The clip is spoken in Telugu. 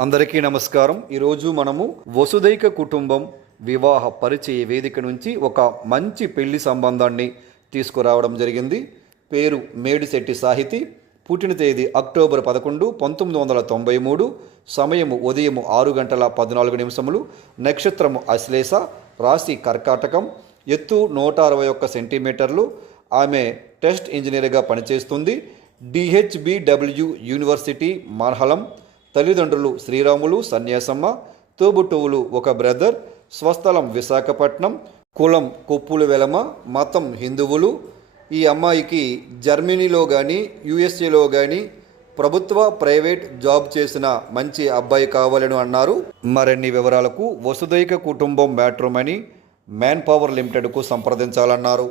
అందరికీ నమస్కారం. ఈరోజు మనము వసుదైక కుటుంబం వివాహ పరిచయ వేదిక నుంచి ఒక మంచి పెళ్ళి సంబంధాన్ని తీసుకురావడం జరిగింది. పేరు మేడిశెట్టి సాహితి. పుట్టిన తేదీ అక్టోబర్ పదకొండు పంతొమ్మిది వందల తొంభై మూడు. సమయము ఉదయము ఆరు గంటల పద్నాలుగు నిమిషములు. నక్షత్రము అశ్లేష రాశి కర్కాటకం. ఎత్తు నూట అరవై ఒక్క సెంటీమీటర్లు. ఆమె టెస్ట్ ఇంజనీర్గా పనిచేస్తుంది. డిహెచ్బిడబ్ల్యూ యూనివర్సిటీ మర్హలం తల్లిదండ్రులు శ్రీరాములు సన్యాసమ్మ తోబుట్టువులు ఒక బ్రదర్ స్వస్థలం విశాఖపట్నం కులం కొప్పులు వెలమ మతం హిందువులు. ఈ అమ్మాయికి జర్మనీలో కానీ యుఎస్ఏలో కానీ ప్రభుత్వ ప్రైవేట్ జాబ్ చేసిన మంచి అబ్బాయి కావాలని అన్నారు. మరిన్ని వివరాలకు వసుదైక కుటుంబం మ్యాట్రోమని మ్యాన్ పవర్ లిమిటెడ్కు సంప్రదించాలన్నారు.